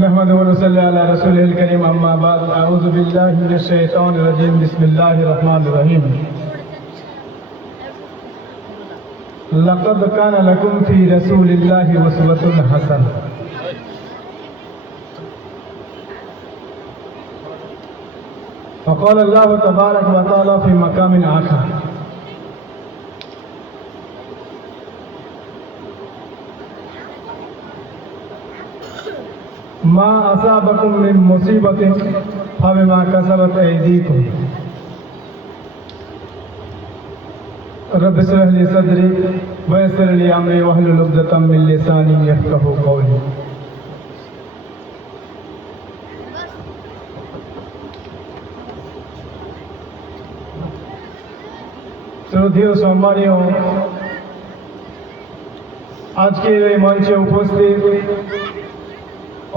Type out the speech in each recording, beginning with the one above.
نحمده ونصلي على رسوله الكريم أما بعد أعوذ بالله من الشيطان الرجيم بسم الله الرحمن الرحيم لقد كان لكم في رسول الله أسوة حسنة وقال الله تبارك وتعالى في مقام آخر ما أصابكم من مصيبة فبما كسبت أيديكم رب اشرح لي صدري ويسر لي أمري واحلل عقدة من لساني يفقهوا قولي শ্রদ্ধেয় সম্মানীয় আজকের এই মঞ্চে উপস্থিত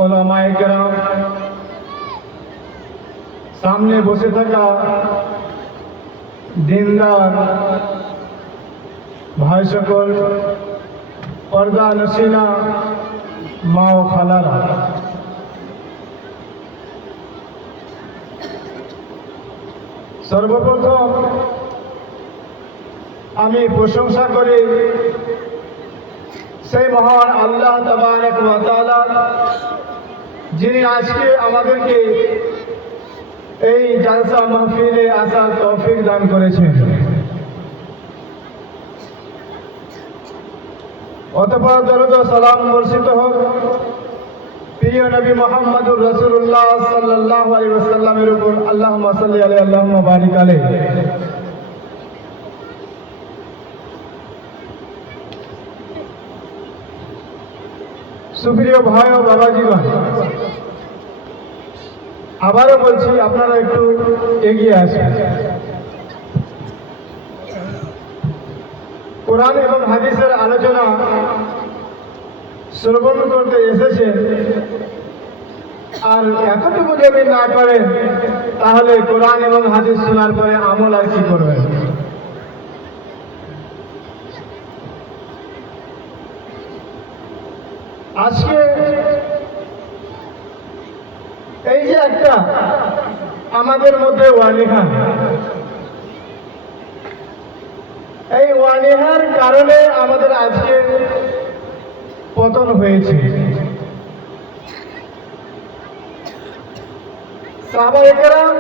ওলামায়ে কেরাম, সামনে বসে থাকা দিনদার ভাই সকল, পর্দা নসিনা মা ও খালারা, সর্বপ্রথম আমি প্রশংসা করি সেই মহান আল্লাহ তাবারক ওয়া তাআলা, যিনি আজকে আমাদেরকে এই জালসা মাহফিলে আসার তৌফিক দান করেছেন। অতঃপর দরুদ ও সালাম বর্ষিত হোক প্রিয় নবী মুহাম্মদুর রাসূলুল্লাহ সাল্লাল্লাহু আলাইহি ওয়াসাল্লামের উপর। আল্লাহুম্মা সাল্লি আলাইহি আল্লাহুম্মা বারিক আলাইহি। সুপ্রিয় ভাই ও বাবাজিগণ, আবারও বলছি আপনারা একটু এগিয়ে আসেন। কোরআন এবং হাদিসের আলোচনা শ্রবণ করতে এসেছেন, আর এতটুকু যদি না করেন তাহলে কোরআন এবং হাদিস শোনার পরে আমল আর কি করবেন? আজকে এই যে একটা আমাদের মধ্যে ওয়ানিহা, এই ওয়ানিহার কারণে আমাদের আজকে পতন হয়েছে। সাহাবায়ে কেরাম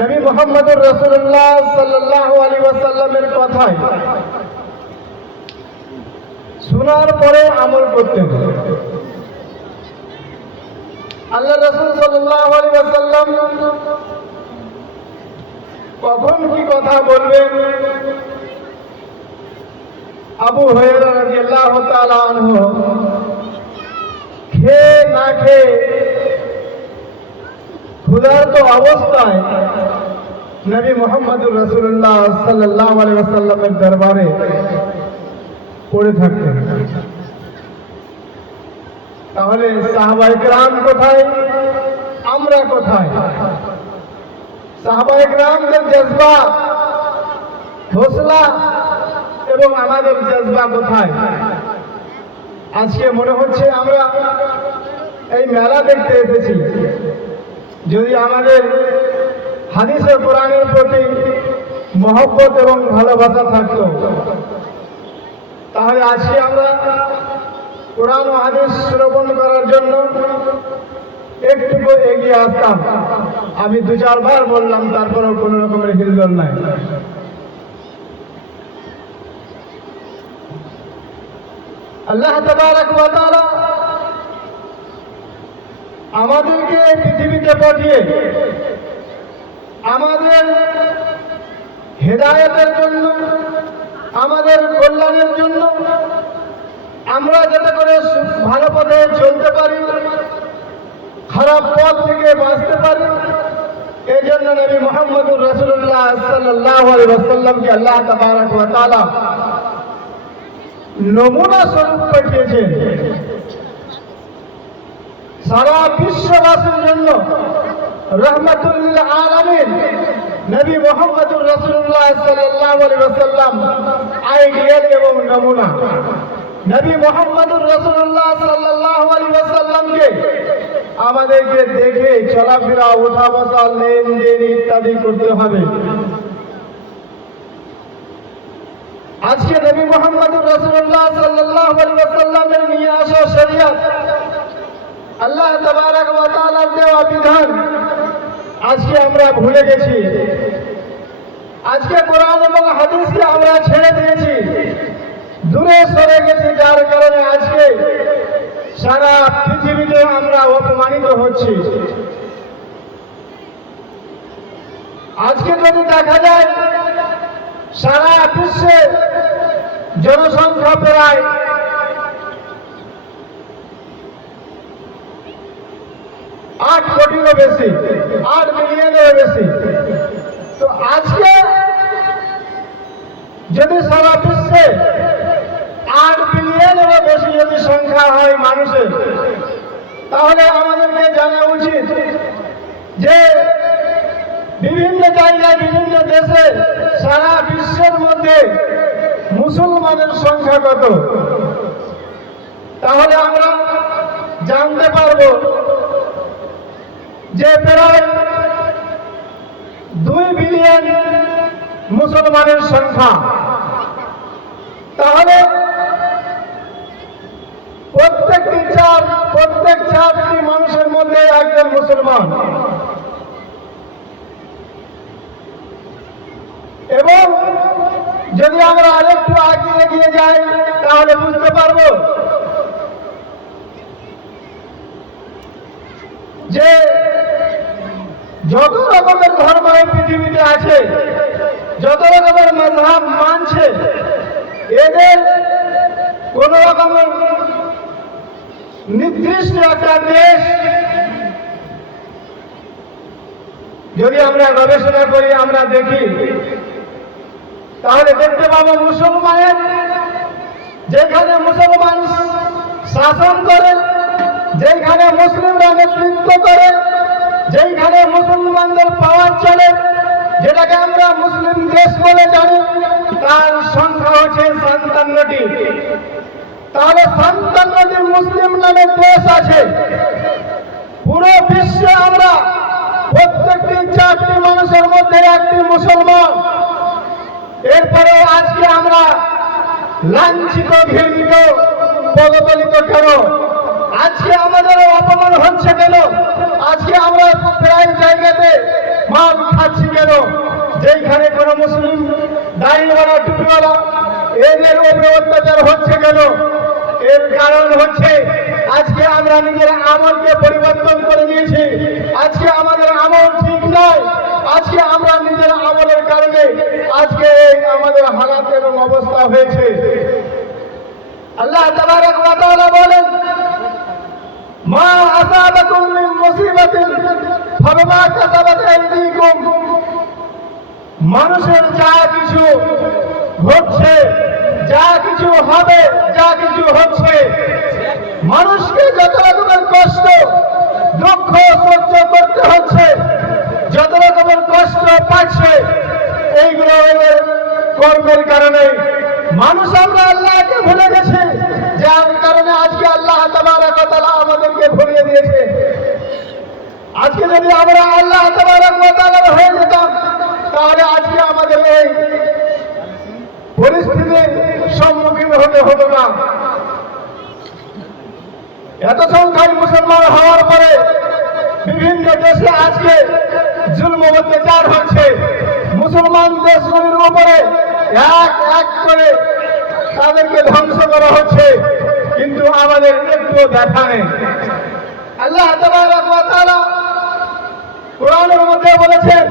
নবী মুহাম্মদুর রাসূলুল্লাহ সাল্লাল্লাহু আলাইহি ওয়াসাল্লামের কথায় শোনার পরে আমল করতেন। আল্লাহ রাসূল সাল্লাল্লাহু আলাইহি ওয়াসাল্লাম কখন কি কথা বলবেন, আবু হুরায়রা রাদিয়াল্লাহু তাআলা আনহু খেয়ে না খেয়ে ক্ষুধার্ত অবস্থায় নবী মুহাম্মদুর রাসূলুল্লাহ সাল্লাল্লাহু আলাইহি ওয়াসাল্লামের দরবারে পড়ে থাকতেন। তাহলে সাহাবায়ে কেরাম কোথায়, আমরা কোথায়? সাহাবায়ে কেরামদের জজবা, হৌসলা এবং আমাদের জজবা কোথায়? আজকে মনে হচ্ছে আমরা এই মেলা দেখতে এসেছি। যদি আমাদের হাদিস ও কোরআনের প্রতি মহব্বত এবং ভালোবাসা থাকতো, তাহলে আজকে আমরা কোরআন ও হাদিস শ্রবণ করার জন্য একটু এগিয়ে আসতাম। আমি 2-4 বার বললাম, তারপরেও কোন রকমের হিলদোল নাই। আল্লাহ তাবারক ওয়া তাআলা আমাদেরকে পৃথিবীতে পাঠিয়ে আমাদের হেদায়েতের জন্য, আমাদের কল্যাণের জন্য, আমরা যাতে করে ভালো পথে চলতে পারি, খারাপ পথ থেকে বাঁচতে পারি, এই জন্য নবী মুহাম্মদুর রাসূলুল্লাহ সাল্লাল্লাহু আলাইহি ওয়াসাল্লামকে আল্লাহ তাবারক ওয়া তাআলা নমুনা স্বরূপ পাঠিয়েছেন। সারা বিশ্ববাসীর জন্য রহমাতুল লিল আলামিন নবী মুহাম্মদুর রাসূলুল্লাহ সাল্লাল্লাহু আলাইহি ওয়াসাল্লাম আইডিয়াল এবং নমুনা। নবী মুহাম্মদুর রাসূলুল্লাহ সাল্লাল্লাহু আলাইহি আমাদেরকে দেখে চলাফেরা, ওঠা বসা, লেনদেন ইত্যাদি করতে হবে। আজকে নবী মুহাম্মদুর রাসূলুল্লাহ সাল্লাল্লাহু আলাইহি ওয়াসাল্লামের নিয়ে আসা শরীয়ত, আল্লাহ তাবারক ওয়া তাআলার দেওয়া বিধান আজকে আমরা ভুলে গেছি। আজকে কোরআন এবং হাদিসকে আমরা ছেড়ে দিয়েছি, দূরে সরে গেছি, যার কারণে আজকে সারা পৃথিবীতে আমরা অপমানিত হচ্ছি। আজকে যদি দেখা যায় সারা বিশ্বে জনসংখ্যা প্রায় 8 কোটিরও বেশি, 8 মিলিয়নেরও বেশি। তো আজকে যদি সারা বিশ্বে 8 বিলিয়নেরও বেশি যদি সংখ্যা হয় মানুষের, তাহলে আমাদেরকে জানা উচিত যে বিভিন্ন জায়গায়, বিভিন্ন দেশে, সারা বিশ্বের মধ্যে মুসলমানের সংখ্যা কত। তাহলে আমরা জানতে পারব যে প্রায় 2 বিলিয়ন মুসলমানের সংখ্যা। তাহলে প্রত্যেক চারটি মানুষের মধ্যে একজন মুসলমান। এবং যদি আমরা আরেকটু আগে এগিয়ে যাই তাহলে বুঝতে পারব যে যত রকমের ধর্ম এই পৃথিবীতে আছে, যত রকমের মাযহাব মানছে, এদের কোন রকমের নির্দিষ্ট একটা দেশ যদি আমরা গবেষণা করি, আমরা দেখি, তাহলে দেখতে পাবো মুসলমানের, যেখানে মুসলমান শাসন করে, যেখানে মুসলিমরা নেতৃত্ব করে, যেখানে মুসলমানদের পাওয়ার চলে, যেটাকে আমরা মুসলিম দেশ বলে জানি, তার সংখ্যা হচ্ছে 57টি। তাহলে 57টি মুসলিম নামের দেশ আছে। পুরো বিশ্বে আমরা প্রত্যেকটি 4টি মানুষের মধ্যে একটি মুসলমান। এরপরেও আজকে আমরা লাঞ্ছিত, ঘৃণিত, পদদলিত কেন? আজকে আমাদের অপমান হচ্ছে কেন? আজকে আমরা প্রায় জায়গাতে মাল খাচ্ছি কেন? যেখানে কোনো মুসলিম দাড়িওয়ালা, টুপিওয়ালা, এদের উপরে অত্যাচার হচ্ছে কেন? এর কারণ হচ্ছে আজকে আমরা নিজের আমলকে পরিবর্তন করে নিয়েছি। আজকে আমাদের আমল ঠিক নয়। আজকে আমরা নিজের আমলের কারণে আজকে আমাদের হালাত এবং অবস্থা হয়েছে। আল্লাহ তাবারক ওয়া তাআলা বলেন, মা আসাবাকুম মিন মুসিবাতিন ফাবিমা কাসাবাত আইদিকুম। মানুষের যা কিছু ঘটছে, যা কিছু হবে, যা কিছু হচ্ছে, মানুষকে যত রকমের কষ্ট, দুঃখ সহ্য করতে হচ্ছে, যত রকমের কষ্ট পাচ্ছে, এইগুলো এদের কর্মের কারণে। মানুষ আমরা আল্লাহকে ভুলে গেছে, যার কারণে আজকে আল্লাহ তাবারক ওয়া তাআলা আমাদেরকে ভুলিয়ে দিয়েছে। আজকে যদি আমরা আল্লাহ তাবারক ওয়া তাআলার হয়ে যেতাম, তাহলে আজকে আমাদের এই পরিস্থিতির সম্মুখীন হতে হতো না। এত সংখ্যায় মুসলমান হওয়ার পরে বিভিন্ন দেশে আজকে জুলম অত্যাচার হচ্ছে। মুসলমান দেশগুলির উপরে এক এক করে তাদেরকে ধ্বংস করা হচ্ছে, কিন্তু আমাদের একটু দেখা নেই। আল্লাহ তাবারক ওয়া তাআলা কোরআনের মধ্যে বলেছেন,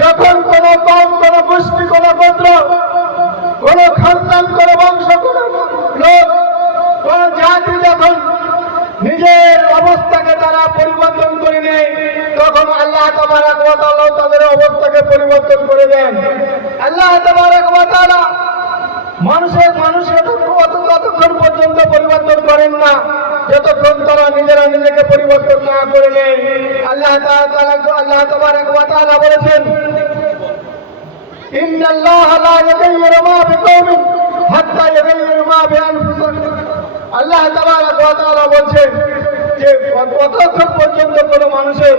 যখন কোন কওম, কোন গোষ্ঠী, কোন গোত্র, কোন খানদান, কোন বংশ, কোন লোক, কোন জাতি যখন নিজের অবস্থাকে তারা পরিবর্তন করে নেয়, তখন আল্লাহ তাবারক ওয়া তাআলা তাদের অবস্থাকে পরিবর্তন করে দেন। আল্লাহ তাবারক ওয়া তাআলা মানুষকে ততক্ষণ পর্যন্ত পরিবর্তন করেন না যতক্ষণ তারা নিজেরা নিজেকে পরিবর্তন না করে নেয়। আল্লাহ তাবারক ওয়া তাআলা বলেছেন, ইন্নাল্লাহা লা ইউগাইয়িরু মা বিকওমিন হাত্তা ইউগাইয়িরু মা বিআনফুসিহিম। আল্লাহ তাবারক ওয়া তাআলা বলছেন যে ততক্ষণ কোনো মানুষের,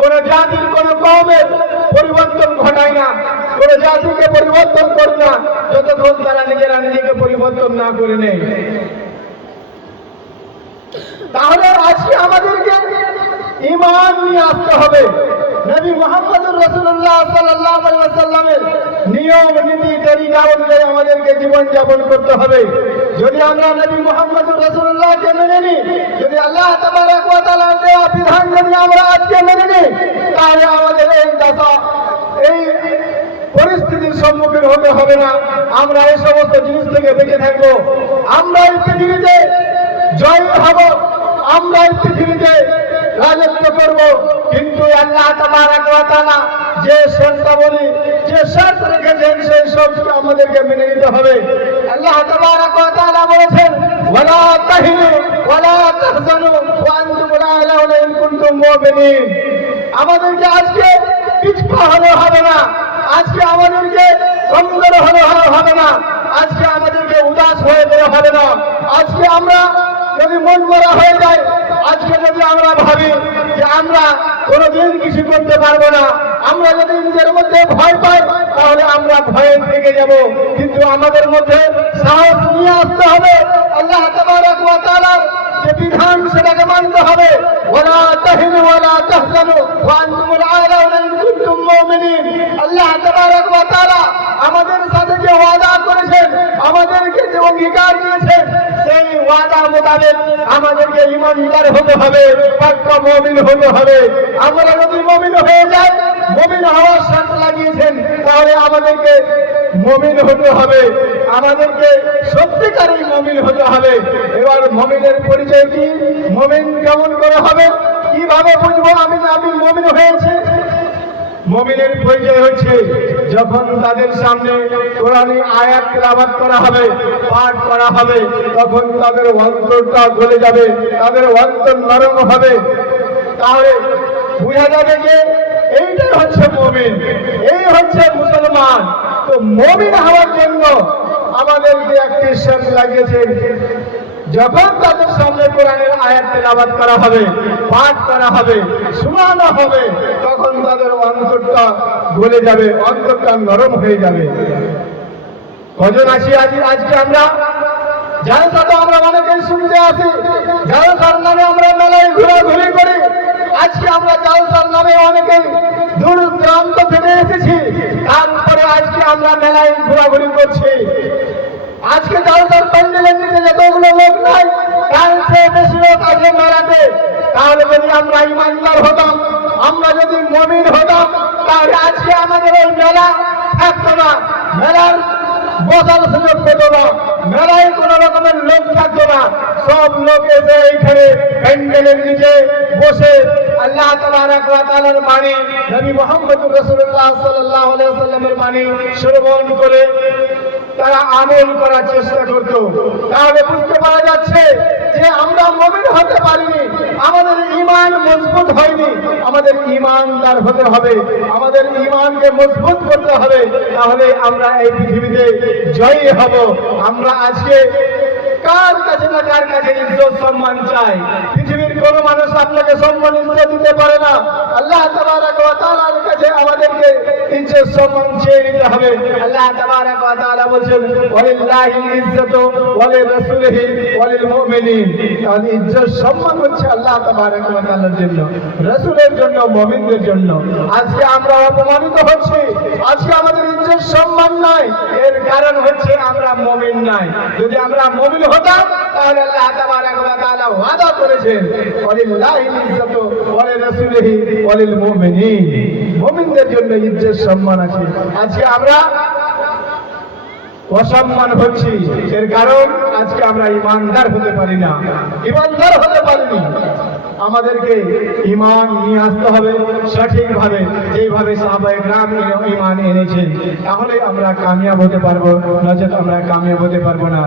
কোনো জাতির, কোনো কওমের পরিবর্তন ঘটায় না, কোনো জাতিকে পরিবর্তন করে না যতক্ষণ তারা নিজেরা নিজেকে পরিবর্তন না করে নেয়। তাহলে আজকে আমাদেরকে ঈমান নিয়ে আসতে হবে। নবী মুহাম্মদুর রাসূলুল্লাহ সাল্লাল্লাহু আলাইহি ওয়াসাল্লামের নিয়ম নীতি তরিকা অনুযায়ী আমাদেরকে জীবন যাপন করতে হবে। যদি আমরা নবী মুহাম্মদুর রাসূলুল্লাহকে মেনে নিই, যদি আল্লাহ তাবারক ওয়া তাআলার দেওয়া বিধান যদি আমরা আজকে মেনে নিই, তাহলে আমাদের এই দশা, এই পরিস্থিতির সম্মুখীন হতে হবে না। আমরা এই সমস্ত জিনিস থেকে বেঁচে থাকবো। আমরা এই পৃথিবীতে জয় হব, আমরা এই পৃথিবীতে রাজত্ব করব, কিন্তু আল্লাহ তাবারক ওয়া তাআলা যে শর্তাবলী, যে শর্ত রেখেছেন সেই শর্তকে আমাদেরকে মেনে নিতে হবে। আল্লাহ তাবারক ওয়া তাআলা বলেছেন, ওয়ালা তাহিনু ওয়ালা তাহজানু ওয়া আনতুমুল আ'লাউনা ইন কুনতুম মুমিনিন। আমাদেরকে আজকে পিছপা হলে হবে না, আজকে আমাদেরকে কমজোর হলে হবে না, আজকে আমাদেরকে উদাস হয়ে গেলে হবে না। আজকে আমরা যদি মন মরা হয়ে যায়, আজকে যদি আমরা ভাবি যে আমরা কোনোদিন কিছু করতে পারবো না, আমরা যদি নিজের মধ্যে ভয় পাই, তাহলে আমরা ভয়ে থেকে যাব। কিন্তু আমাদের মধ্যে সাহস নিয়ে আসতে হবে। আল্লাহ তাবারক ওয়া তাআলার যে বিধান সেটাকে মানতে হবে। ওয়ালা তাহিনু ওয়ালা তাহজানু ওয়া আনতুমুল আ'লাউনা ইন কুনতুম মুমিনিন। আল্লাহ তাবারক ওয়া তাআলা আমাদের সাথে যে ওয়াদা করেছেন, আমাদেরকে যে অঙ্গীকার দিয়েছেন, সেই ওয়াদা মোতাবেক আমাদেরকে ঈমানদার হতে হবে, পাক্কা মুমিন হতে হবে। আমরা যদি মুমিন হয়ে যাই, মুমিন হওয়ার শর্ত লাগিয়েছেন, তাহলে আমাদেরকে মুমিন হতে হবে, আমাদেরকে সত্যিকারের মুমিন হতে হবে। এবার মুমিনের পরিচয় কি? মুমিন কেমন করে হবে? কিভাবে বুঝবো আমি মুমিন হয়েছে? মুমিনের পরিচয় হচ্ছে যখন তাদের সামনে কোরআনী আয়াত তেলাওয়াত করা হবে, পাঠ করা হবে, তখন তাদের অন্তরটা গলে যাবে, তাদের অন্তর নরম হবে। তাহলে বোঝা যাবে যে এইটাই হচ্ছে মুমিন, এই হচ্ছে মুসলমান। তো মুমিন হওয়ার জন্য আমাদেরকে একটি শর্ত লাগিয়েছেন, যখন তাদের সামনে কোরআনের আয়াত তেলাওয়াত করা হবে, পাঠ করা হবে, শোনানো হবে, তখন তাদের অন্তরটা গলে যাবে, অন্তরটা নরম হয়ে যাবে। কজন আছি আজকে আমরা জালসা, তো আমরা অনেকেই শুনতে আসি, জালসার নামে আমরা মেলায় ঘোরাঘুরি করি। আজকে আমরা জালসার নামে অনেকেই দূর দূরান্ত থেকে এসেছি, তারপরে আজকে আমরা মেলায় ঘোরাঘুরি করছি। আজকে জালসার প্যান্ডেলের নিচে যতগুলো লোক নাই, তার চেয়ে বেশি লোক আছে মেলাতে। তাহলে যদি আমরা ঈমানদার হতাম, আমরা যদি মুমিন হতাম, তাহলে আজকে আমাদের ওই মেলা থাকতো না, মেলার বসার সুযোগ পেত না, মেলায় কোন রকমের লোক থাকতো না। সব লোক এসে এইখানে প্যান্ডেলের নিচে বসে আল্লাহ তাবারক ওয়া তাআলার বাণী, নবী মুহাম্মদুর রাসূলুল্লাহ সাল্লাল্লাহু আলাইহি ওয়াসাল্লামের বাণী শ্রবণ করে তারা আমল করার চেষ্টা করত। তাহলে বুঝতে পারা যাচ্ছে যে আমরা মুমিন হতে পারিনি, আমাদের ঈমান মজবুত হয়নি। আমাদের ঈমানদার হতে হবে, আমাদের ঈমানকে মজবুত করতে হবে, তাহলে আমরা এই পৃথিবীতে জয়ী হব। আমরা আজকে কার কাছে না কার কাছে ইজ্জত সম্মান চাই? পৃথিবীর কোনো মানুষ আপনাকে সম্মান ইজ্জত দিতে পারে না। আল্লাহ তাবারক ওয়া তাআলার কাছে আমাদেরকে ইজ্জত সম্মান চেয়ে নিতে হবে। আল্লাহ তাবারক ওয়া তাআলা বলেন, ওয়ালিল্লাহিল ইজ্জাতু ওয়া লিরাসূলিহি ওয়া লিল মুমিনিন। তাহলে ইজ্জত সম্মান হচ্ছে আল্লাহ তাবারক ওয়া তাআলার জন্য, রাসূলের জন্য, মুমিনদের জন্য। আজকে আমরা অপমানিত হচ্ছি, আজকে আমাদের ইজ্জত সম্মান নাই, এর কারণ হচ্ছে আমরা মুমিন নাই। যদি আমরা মুমিন হতাম, তাহলে আল্লাহ তাবারক ওয়া তাআলা ওয়াদা করেছেন, ওয়ালিল্লাহিল ইজ্জাতু ওয়া লিরাসূলিহি ওয়া লিল মুমিনিন। মুমিনদের জন্য ইজ্জত সম্মান আছে। আজকে আমরা অসম্মান হচ্ছি, এর কারণ আজকে আমরা ঈমানদার হতে পারি না, ঈমানদার হতে পারিনি। আমাদেরকে ঈমান নিয়ে আসতে হবে সঠিকভাবে, যেইভাবে সাহাবায়ে কেরাম ঈমান এনেছেন, তাহলে আমরা কামিয়াব হতে পারবো, নচেত আমরা কামিয়াব হতে পারবো না।